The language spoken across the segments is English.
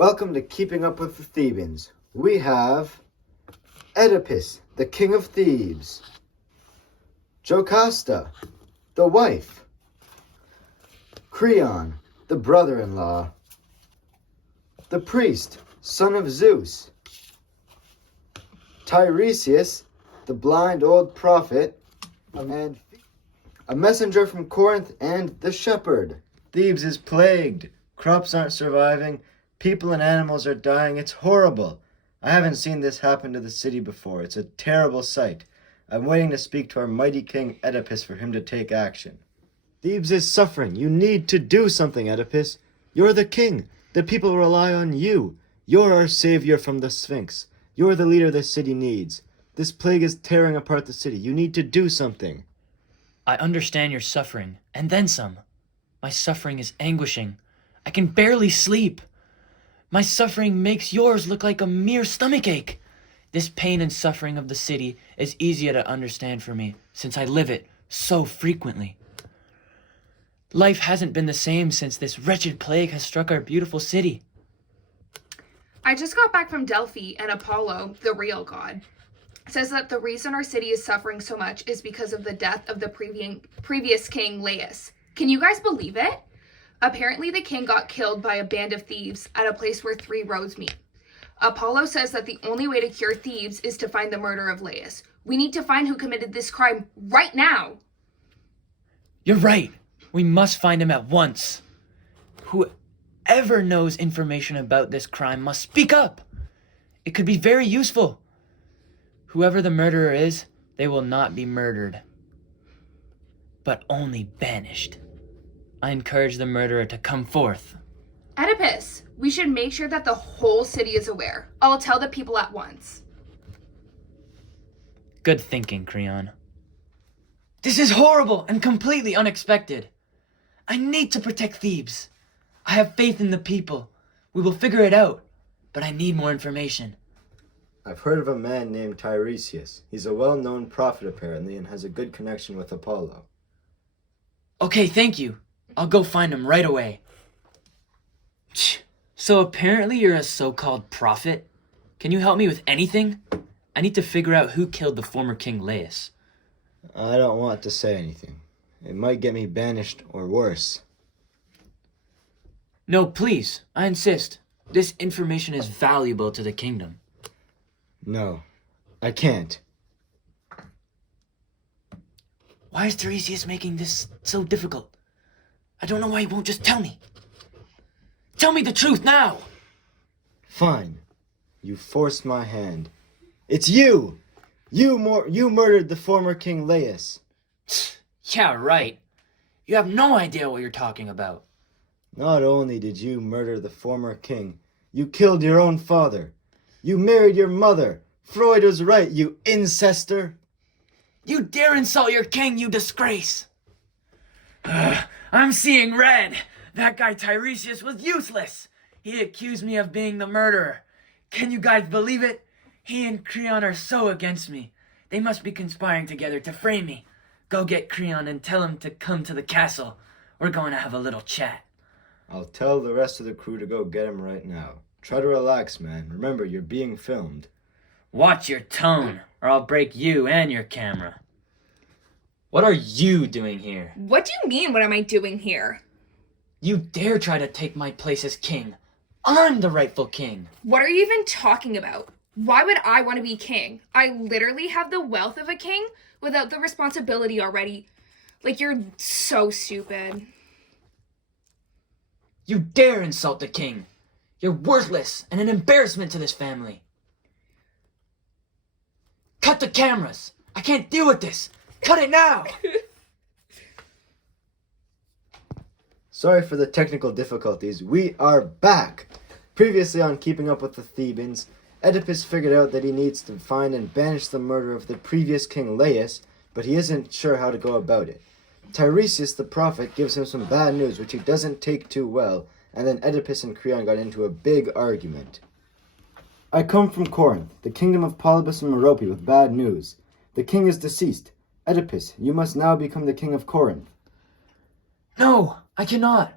Welcome to Keeping Up with the Thebans. We have Oedipus, the king of Thebes. Jocasta, the wife. Creon, the brother-in-law. The priest, son of Zeus. Tiresias, the blind old prophet. And a messenger from Corinth, and the shepherd. Thebes is plagued. Crops aren't surviving. People and animals are dying. It's horrible. I haven't seen this happen to the city before. It's a terrible sight. I'm waiting to speak to our mighty king Oedipus for him to take action. Thebes is suffering. You need to do something, Oedipus. You're the king. The people rely on you. You're our savior from the Sphinx. You're the leader the city needs. This plague is tearing apart the city. You need to do something. I understand your suffering, and then some. My suffering is anguishing. I can barely sleep. My suffering makes yours look like a mere stomachache. This pain and suffering of the city is easier to understand for me, since I live it so frequently. Life hasn't been the same since this wretched plague has struck our beautiful city. I just got back from Delphi, and Apollo, the real god, says that the reason our city is suffering so much is because of the death of the previous king, Laius. Can you guys believe it? Apparently, the king got killed by a band of thieves at a place where 3 roads meet. Apollo says that the only way to cure Thebes is to find the murder of Laius. We need to find who committed this crime right now. You're right. We must find him at once. Whoever knows information about this crime must speak up. It could be very useful. Whoever the murderer is, they will not be murdered, but only banished. I encourage the murderer to come forth. Oedipus, we should make sure that the whole city is aware. I'll tell the people at once. Good thinking, Creon. This is horrible and completely unexpected. I need to protect Thebes. I have faith in the people. We will figure it out, but I need more information. I've heard of a man named Tiresias. He's a well-known prophet apparently and has a good connection with Apollo. Okay, thank you. I'll go find him right away. So apparently you're a so-called prophet? Can you help me with anything? I need to figure out who killed the former king Laius. I don't want to say anything. It might get me banished or worse. No, please. I insist. This information is valuable to the kingdom. No, I can't. Why is Tiresias making this so difficult? I don't know why he won't just tell me. Tell me the truth now! Fine. You forced my hand. It's you! You murdered the former king Laius. Yeah, right. You have no idea what you're talking about. Not only did you murder the former king, you killed your own father. You married your mother. Freud was right, you incester. You dare insult your king, you disgrace! I'm seeing red. That guy Tiresias was useless. He accused me of being the murderer. Can you guys believe it? He and Creon are so against me. They must be conspiring together to frame me. Go get Creon and tell him to come to the castle. We're going to have a little chat. I'll tell the rest of the crew to go get him right now. Try to relax, man. Remember, you're being filmed. Watch your tone, or I'll break you and your camera. What are you doing here? What do you mean, what am I doing here? You dare try to take my place as king. I'm the rightful king. What are you even talking about? Why would I want to be king? I literally have the wealth of a king without the responsibility already. Like, you're so stupid. You dare insult the king. You're worthless and an embarrassment to this family. Cut the cameras. I can't deal with this. Cut it now. Sorry for the technical difficulties. We are back. Previously on Keeping Up with the Thebans, Oedipus figured out that he needs to find and banish the murder of the previous king Laius, but he isn't sure how to go about it. Tiresias the prophet gives him some bad news which he doesn't take too well, and then Oedipus and Creon got into a big argument. I come from Corinth, the kingdom of Polybus and Merope, with bad news. The king is deceased. Oedipus, you must now become the king of Corinth. No, I cannot.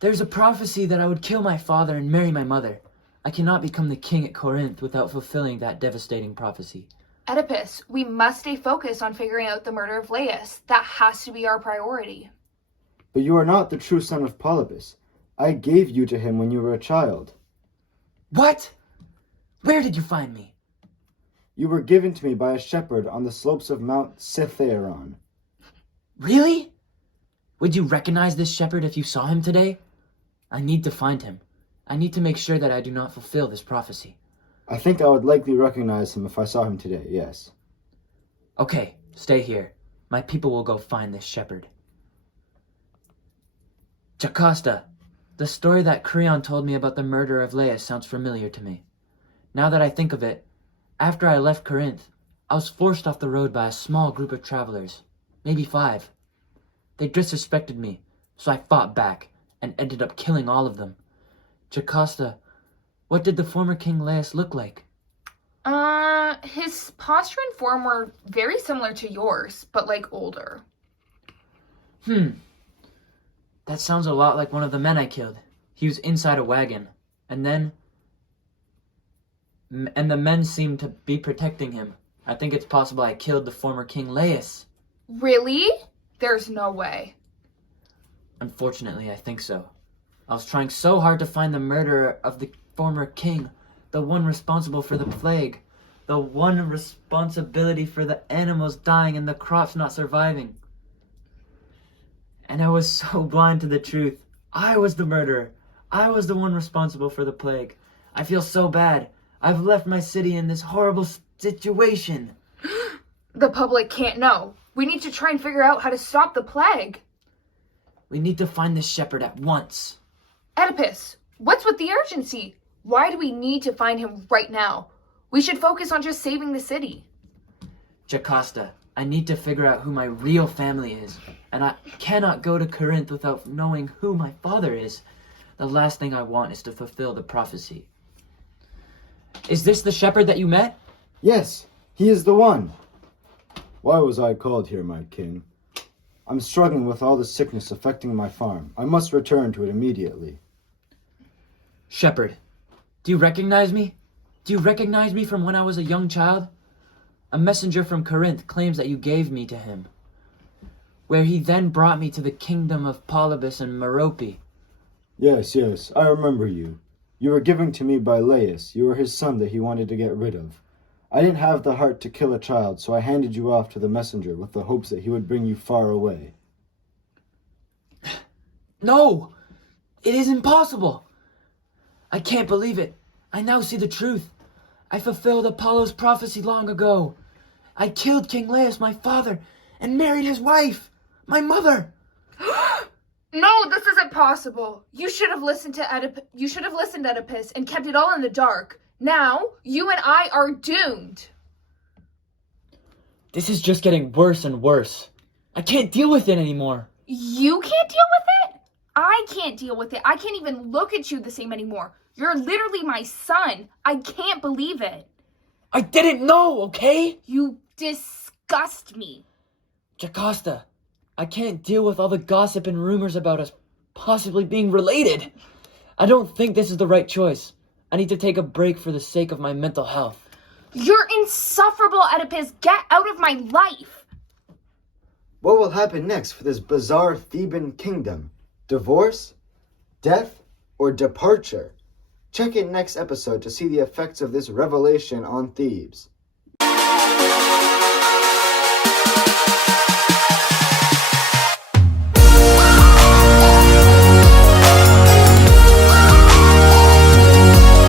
There's a prophecy that I would kill my father and marry my mother. I cannot become the king at Corinth without fulfilling that devastating prophecy. Oedipus, we must stay focused on figuring out the murder of Laius. That has to be our priority. But you are not the true son of Polybus. I gave you to him when you were a child. What? Where did you find me? You were given to me by a shepherd on the slopes of Mount Cithaeron. Really? Would you recognize this shepherd if you saw him today? I need to find him. I need to make sure that I do not fulfill this prophecy. I think I would likely recognize him if I saw him today, yes. Okay, stay here. My people will go find this shepherd. Jocasta, the story that Creon told me about the murder of Laius sounds familiar to me. Now that I think of it, after I left Corinth, I was forced off the road by a small group of travelers, maybe 5. They disrespected me, so I fought back and ended up killing all of them. Jocasta, what did the former King Laius look like? His posture and form were very similar to yours, but older. That sounds a lot like one of the men I killed. He was inside a wagon, and the men seemed to be protecting him. I think it's possible I killed the former King Laius. Really? There's no way. Unfortunately, I think so. I was trying so hard to find the murderer of the former king, the one responsible for the plague, the one responsibility for the animals dying and the crops not surviving. And I was so blind to the truth. I was the murderer. I was the one responsible for the plague. I feel so bad. I've left my city in this horrible situation. The public can't know. We need to try and figure out how to stop the plague. We need to find this shepherd at once. Oedipus, what's with the urgency? Why do we need to find him right now? We should focus on just saving the city. Jocasta, I need to figure out who my real family is, and I cannot go to Corinth without knowing who my father is. The last thing I want is to fulfill the prophecy. Is this the shepherd that you met? Yes, he is the one. Why was I called here, my king? I'm struggling with all the sickness affecting my farm. I must return to it immediately. Shepherd, do you recognize me? Do you recognize me from when I was a young child? A messenger from Corinth claims that you gave me to him, where he then brought me to the kingdom of Polybus and Merope. Yes, I remember you. You were given to me by Laius. You were his son that he wanted to get rid of. I didn't have the heart to kill a child, so I handed you off to the messenger with the hopes that he would bring you far away. No! It is impossible! I can't believe it. I now see the truth. I fulfilled Apollo's prophecy long ago. I killed King Laius, my father, and married his wife, my mother. No, this isn't possible. You should have listened to Oedipus and kept it all in the dark. Now, you and I are doomed. This is just getting worse and worse. I can't deal with it anymore. You can't deal with it? I can't deal with it. I can't even look at you the same anymore. You're literally my son. I can't believe it. I didn't know, okay? You disgust me. Jocasta, I can't deal with all the gossip and rumors about us possibly being related. I don't think this is the right choice. I need to take a break for the sake of my mental health. You're insufferable, Oedipus. Get out of my life. What will happen next for this bizarre Theban kingdom? Divorce? Death? Or departure? Check in next episode to see the effects of this revelation on Thebes.